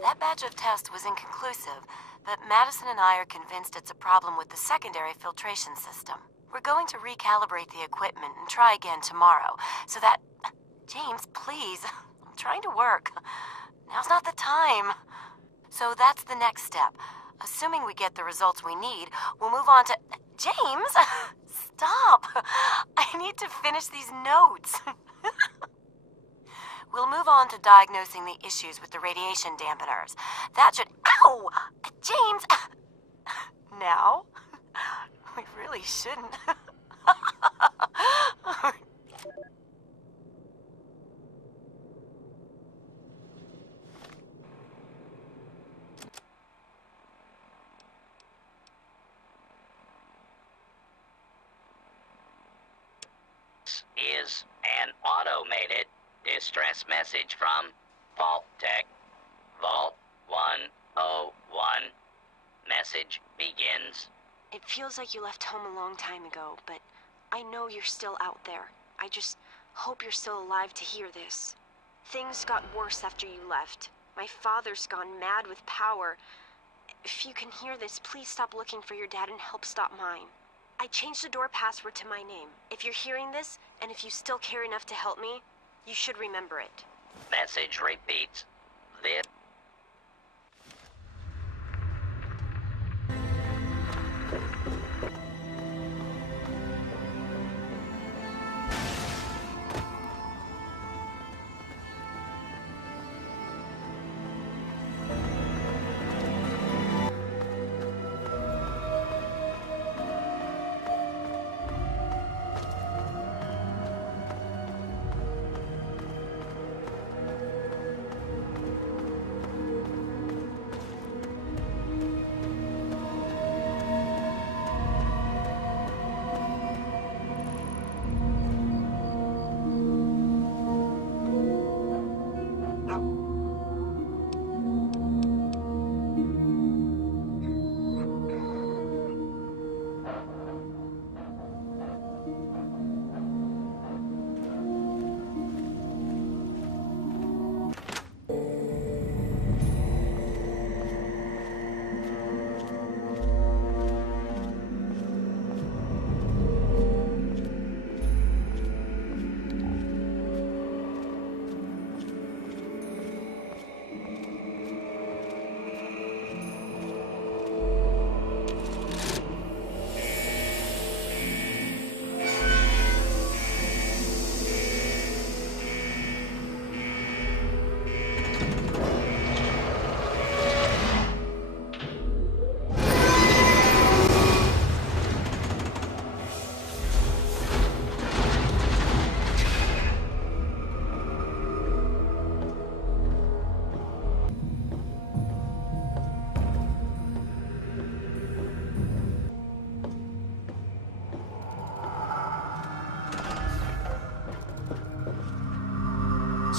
That batch of tests was inconclusive, but Madison and I are convinced it's a problem with the secondary filtration system. We're going to recalibrate the equipment and try again tomorrow, so that... James, please. I'm trying to work. Now's not the time. So that's the next step. Assuming we get the results we need, we'll move on to... James! Stop! I need to finish these notes. We'll move on to diagnosing the issues with the radiation dampeners. That should... Ow! James! Now? We really shouldn't. Is an automated distress message from Vault Tech. Vault 101. Message begins. It feels like you left home a long time ago, but I know you're still out there. I just hope you're still alive to hear this. Things got worse after you left. My father's gone mad with power. If you can hear this, please stop looking for your dad and help stop mine. I changed the door password to my name. If you're hearing this, and if you still care enough to help me, you should remember it. Message repeats. This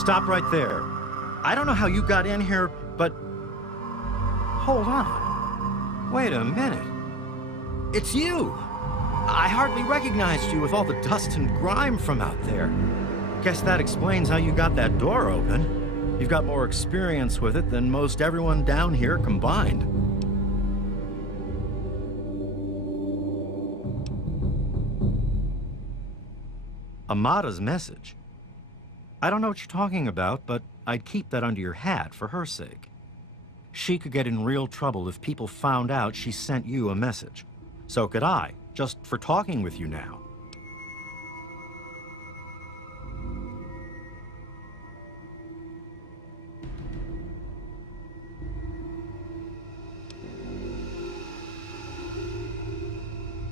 Stop right there. I don't know how you got in here, but... Hold on. Wait a minute. It's you! I hardly recognized you with all the dust and grime from out there. Guess that explains how you got that door open. You've got more experience with it than most everyone down here combined. Amada's message. I don't know what you're talking about, but I'd keep that under your hat for her sake. She could get in real trouble if people found out she sent you a message. So could I, just for talking with you now.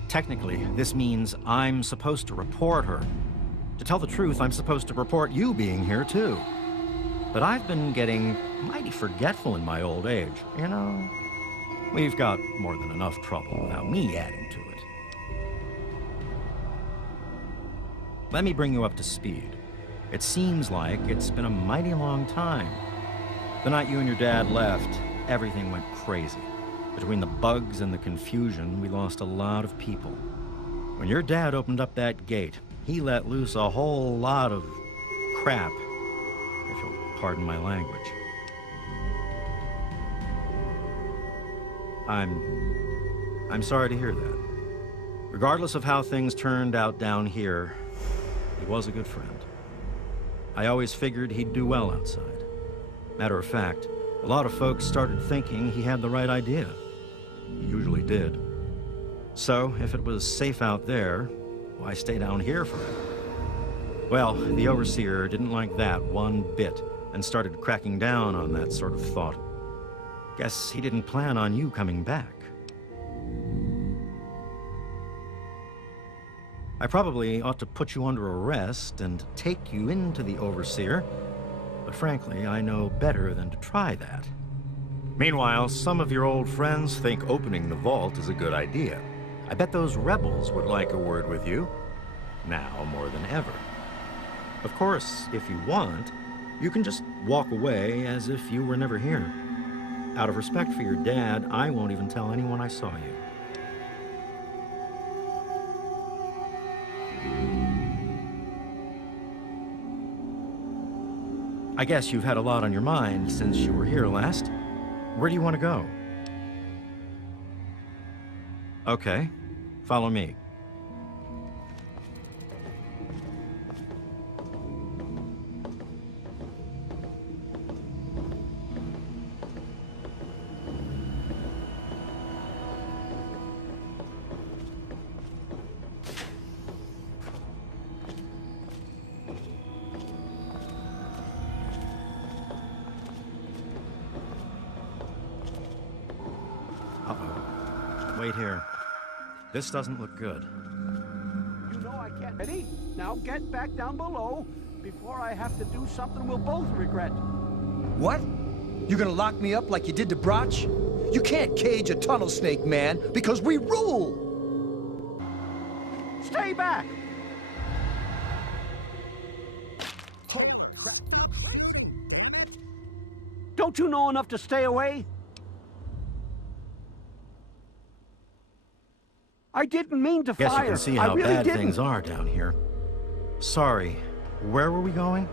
Technically, this means I'm supposed to report her. To tell the truth, I'm supposed to report you being here, too. But I've been getting mighty forgetful in my old age, you know? We've got more than enough trouble without me adding to it. Let me bring you up to speed. It seems like it's been a mighty long time. The night you and your dad left, everything went crazy. Between the bugs and the confusion, we lost a lot of people. When your dad opened up that gate, he let loose a whole lot of crap, if you'll pardon my language. I'm sorry to hear that. Regardless of how things turned out down here, he was a good friend. I always figured he'd do well outside. Matter of fact, a lot of folks started thinking he had the right idea. He usually did. So, if it was safe out there, why stay down here for it? Well, the Overseer didn't like that one bit and started cracking down on that sort of thought. Guess he didn't plan on you coming back. I probably ought to put you under arrest and take you into the Overseer, but frankly, I know better than to try that. Meanwhile, some of your old friends think opening the vault is a good idea. I bet those rebels would like a word with you, now more than ever. Of course, if you want, you can just walk away as if you were never here. Out of respect for your dad, I won't even tell anyone I saw you. I guess you've had a lot on your mind since you were here last. Where do you want to go? Okay, follow me. Uh-oh. Wait here. This doesn't look good. You know I can't. Ready? Now get back down below before I have to do something we'll both regret. What? You gonna lock me up like you did to Broch? You can't cage a tunnel snake, man, because we rule! Stay back! Holy crap, you're crazy! Don't you know enough to stay away? I didn't mean to Guess fire. you can see I how really bad didn't. things are down here. Sorry, where were we going?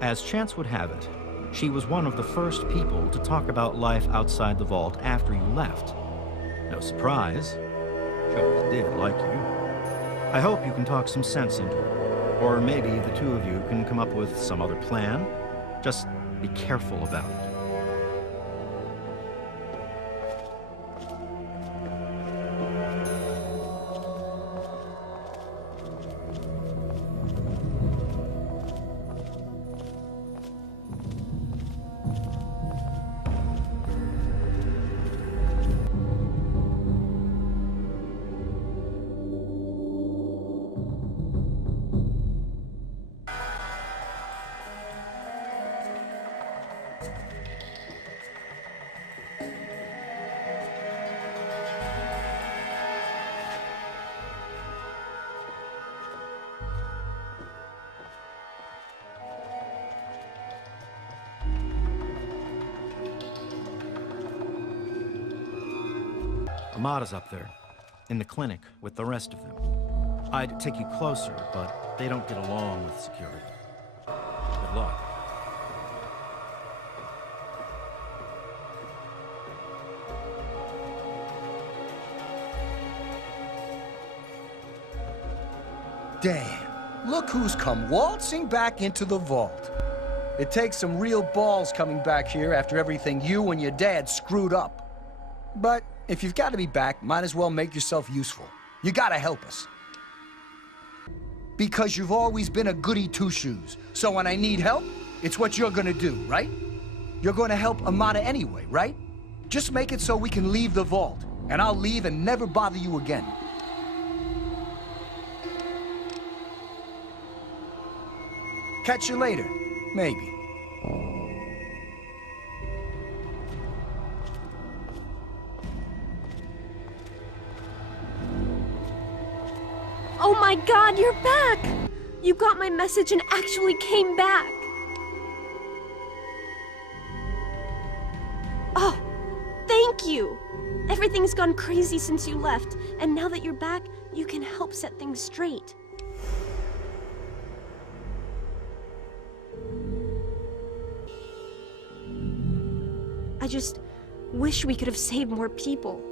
As chance would have it, she was one of the first people to talk about life outside the vault after you left. No surprise. She always did like you. I hope you can talk some sense into her. Or maybe the two of you can come up with some other plan. Just be careful about it. Amada's up there, in the clinic with the rest of them. I'd take you closer, but they don't get along with security. Good luck. Damn, look who's come waltzing back into the vault. It takes some real balls coming back here after everything you and your dad screwed up. But if you've got to be back, might as well make yourself useful. You gotta help us. Because you've always been a goody two-shoes. So when I need help, it's what you're gonna do, right? You're gonna help Amada anyway, right? Just make it so we can leave the vault, and I'll leave and never bother you again. Catch you later, maybe. Oh my God, you're back! You got my message and actually came back! Oh, thank you! Everything Everything's gone crazy since you left, and now that you're back, you can help set things straight. I just wish we could have saved more people.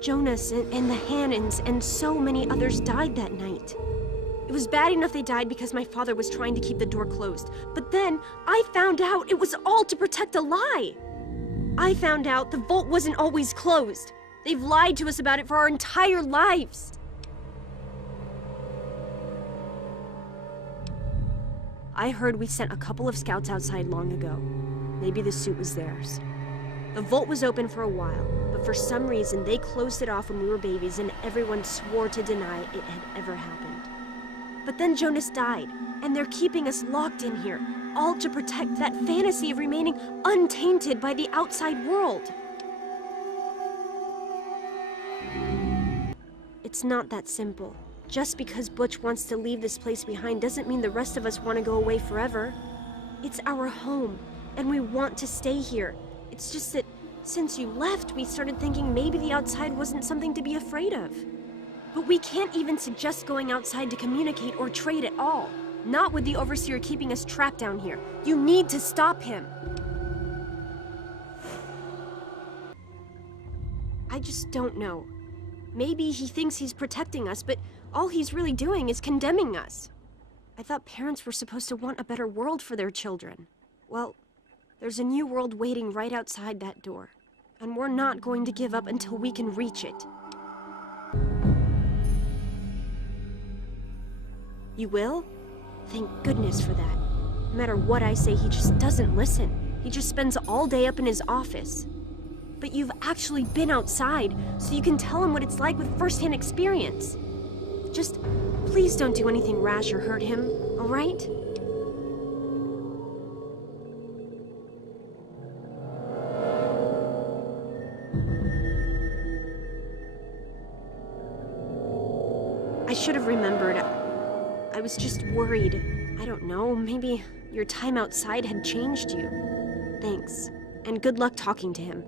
Jonas and the Hannons and so many others died that night. It was bad enough they died because my father was trying to keep the door closed. But then, I found out it was all to protect a lie. I found out the vault wasn't always closed. They've lied to us about it for our entire lives. I heard we sent a couple of scouts outside long ago. Maybe the suit was theirs. The vault was open for a while, but for some reason they closed it off when we were babies and everyone swore to deny it had ever happened. But then Jonas died, and they're keeping us locked in here, all to protect that fantasy of remaining untainted by the outside world. It's not that simple. Just because Butch wants to leave this place behind doesn't mean the rest of us want to go away forever. It's our home, and we want to stay here. It's just that since you left, we started thinking maybe the outside wasn't something to be afraid of. But we can't even suggest going outside to communicate or trade at all. Not with the Overseer keeping us trapped down here. You need to stop him. I just don't know. Maybe he thinks he's protecting us, but all he's really doing is condemning us. I thought parents were supposed to want a better world for their children. Well, there's a new world waiting right outside that door. And we're not going to give up until we can reach it. You will? Thank goodness for that. No matter what I say, he just doesn't listen. He just spends all day up in his office. But you've actually been outside, so you can tell him what it's like with first-hand experience. Just please don't do anything rash or hurt him, all right? I should have remembered. I was just worried. I don't know, maybe your time outside had changed you. Thanks, and good luck talking to him.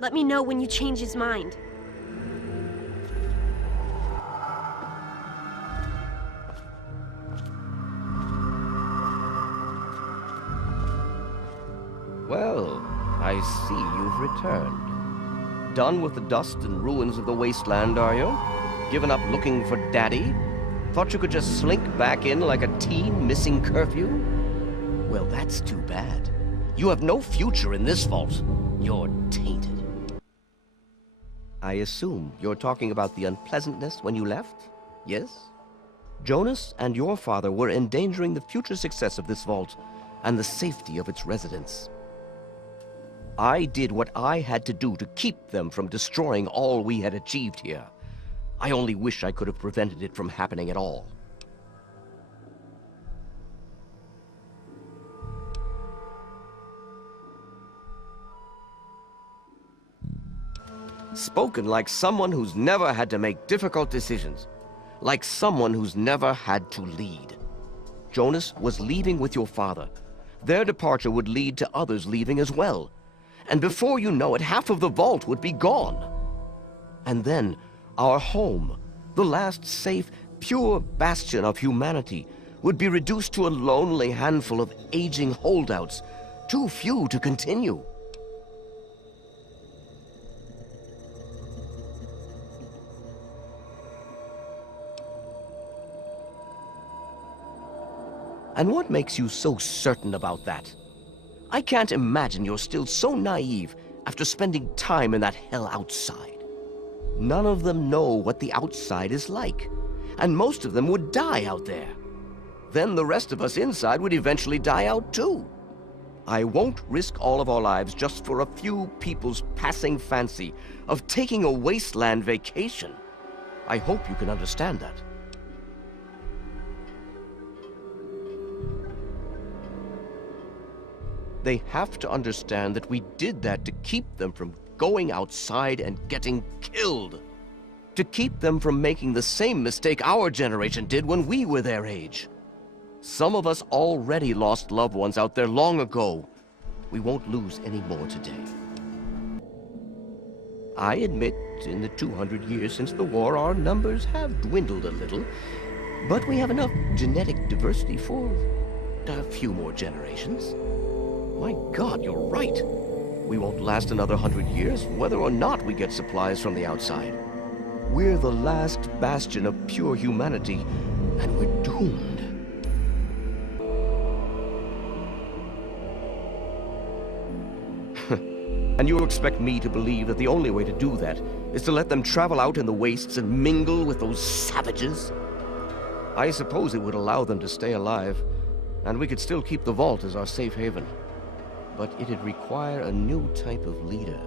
Let me know when you change his mind. Well, I see you've returned. Done with the dust and ruins of the wasteland, are you? Given up looking for Daddy? Thought you could just slink back in like a teen missing curfew? Well, that's too bad. You have no future in this vault. You're tainted. I assume you're talking about the unpleasantness when you left? Yes? Jonas and your father were endangering the future success of this vault and the safety of its residents. I did what I had to do to keep them from destroying all we had achieved here. I only wish I could have prevented it from happening at all. Spoken like someone who's never had to make difficult decisions. Like someone who's never had to lead. Jonas was leaving with your father. Their departure would lead to others leaving as well. And before you know it, half of the vault would be gone. And then, our home, the last safe, pure bastion of humanity, would be reduced to a lonely handful of aging holdouts, too few to continue. And what makes you so certain about that? I can't imagine you're still so naive after spending time in that hell outside. None of them know what the outside is like, and most of them would die out there. Then the rest of us inside would eventually die out too. I won't risk all of our lives just for a few people's passing fancy of taking a wasteland vacation. I hope you can understand that. They have to understand that we did that to keep them from going outside and getting killed. To keep them from making the same mistake our generation did when we were their age. Some of us already lost loved ones out there long ago. We won't lose any more today. I admit, in the 200 years since the war, our numbers have dwindled a little, but we have enough genetic diversity for a few more generations. My God, you're right. We won't last another 100 years, whether or not we get supplies from the outside. We're the last bastion of pure humanity, and we're doomed. And you expect me to believe that the only way to do that is to let them travel out in the wastes and mingle with those savages? I suppose it would allow them to stay alive, and we could still keep the vault as our safe haven. But it'd require a new type of leader.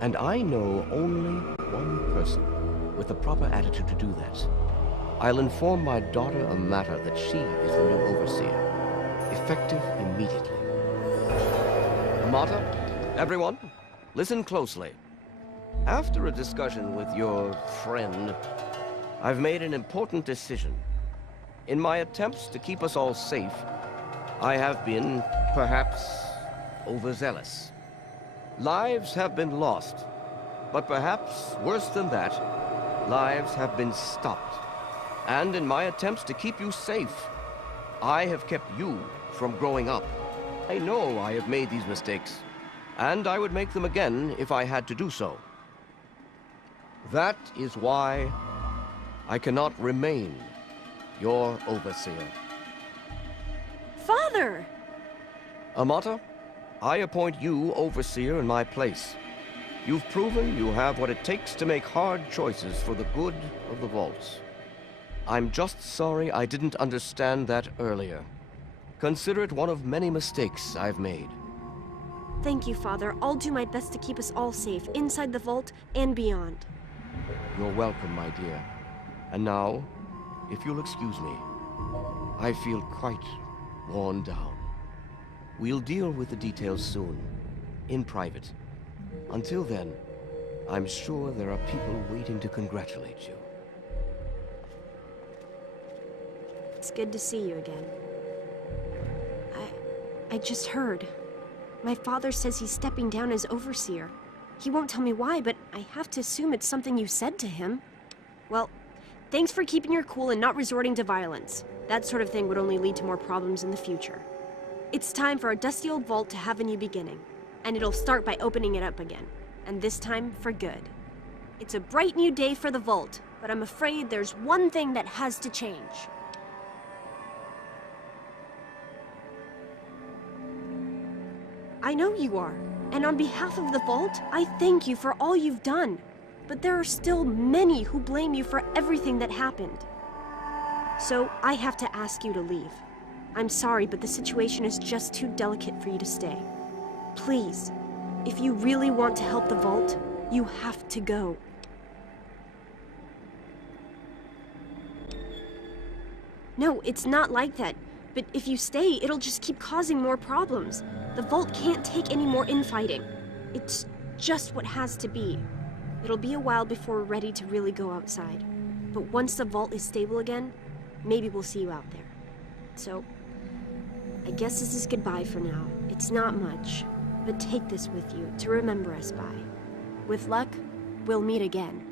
And I know only one person with the proper attitude to do that. I'll inform my daughter Amata that she is the new overseer, effective immediately. Amata, everyone, listen closely. After a discussion with your friend, I've made an important decision. In my attempts to keep us all safe, I have been, perhaps, overzealous. Lives have been lost, but perhaps worse than that, lives have been stopped. And in my attempts to keep you safe, I have kept you from growing up. I know I have made these mistakes, and I would make them again if I had to do so. That is why I cannot remain your overseer. Father! Amata, I appoint you overseer in my place. You've proven you have what it takes to make hard choices for the good of the vaults. I'm just sorry I didn't understand that earlier. Consider it one of many mistakes I've made. Thank you, Father. I'll do my best to keep us all safe, inside the vault and beyond. You're welcome, my dear. And now, if you'll excuse me, I feel quite worn down. We'll deal with the details soon, in private. Until then, I'm sure there are people waiting to congratulate you. It's good to see you again. I just heard. My father says he's stepping down as overseer. He won't tell me why, but I have to assume it's something you said to him. Well, thanks for keeping your cool and not resorting to violence. That sort of thing would only lead to more problems in the future. It's time for our dusty old vault to have a new beginning. And it'll start by opening it up again. And this time, for good. It's a bright new day for the vault, but I'm afraid there's one thing that has to change. I know you are, and on behalf of the vault, I thank you for all you've done. But there are still many who blame you for everything that happened. So I have to ask you to leave. I'm sorry, but the situation is just too delicate for you to stay. Please, if you really want to help the vault, you have to go. No, it's not like that. But if you stay, it'll just keep causing more problems. The vault can't take any more infighting. It's just what has to be. It'll be a while before we're ready to really go outside. But once the vault is stable again, maybe we'll see you out there. So, I guess this is goodbye for now. It's not much, but take this with you to remember us by. With luck, we'll meet again.